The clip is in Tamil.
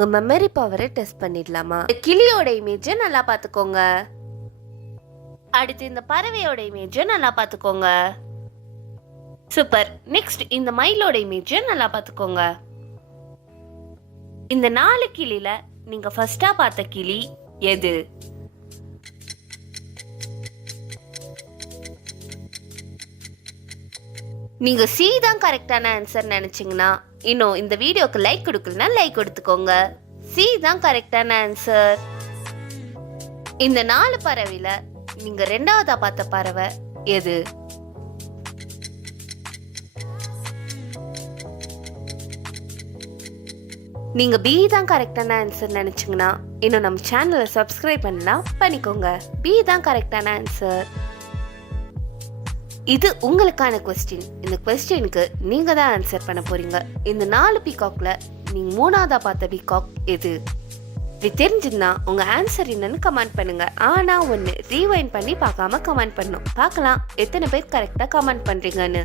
உங்க மெமரி பவரை டெஸ்ட் பண்ணிடலாமா? இந்த கிளியோட இமேஜை நல்லா பார்த்துக்கோங்க. அடுத்து இந்த பறவையோட இமேஜை நல்லா பார்த்துக்கோங்க. சூப்பர். நெக்ஸ்ட் இந்த மயிலோட இமேஜை நல்லா பார்த்துக்கோங்க. இந்த 4 கிளியில நீங்க ஃபர்ஸ்டா பார்த்த கிளி எது? நீங்க சி தான் கரெக்டான ஆன்சர் நினைச்சீங்கன்னா இன்னும் இந்த வீடியோக்கு லைக் கொடுக்கலனா லைக் கொடுத்துக்கோங்க. சி தான் கரெக்டான ஆன்சர். இந்த 4 பறவையில நீங்க ரெண்டாவதா பார்த்த பறவை எது? நீங்க பி தான் கரெக்டான ஆன்சர் நினைச்சீங்கன்னா இன்னும் நம்ம சேனலை சப்ஸ்கிரைப் பண்ணலாம் பண்ணிக்கோங்க. பி தான் கரெக்டான ஆன்சர். இது உங்களுக்கான கொஸ்டின். இந்த கொஸ்டினுக்கு நீங்க தான் ஆன்சர் பண்ண போறீங்க. இந்த 4 பீகாக்ல நீங்க மூணாவதா பார்த்த பீகாக் எது? இது தெரிஞ்சுன்னா உங்க ஆன்சர் என்னன்னு கமெண்ட் பண்ணுங்க. ஆனா ஒன்னு ரீவைண்ட் பண்ணி பார்க்காம கமெண்ட் பண்ணும். பார்க்கலாம் எத்தனை பேர் கரெக்டா கமெண்ட் பண்றீங்கன்னு.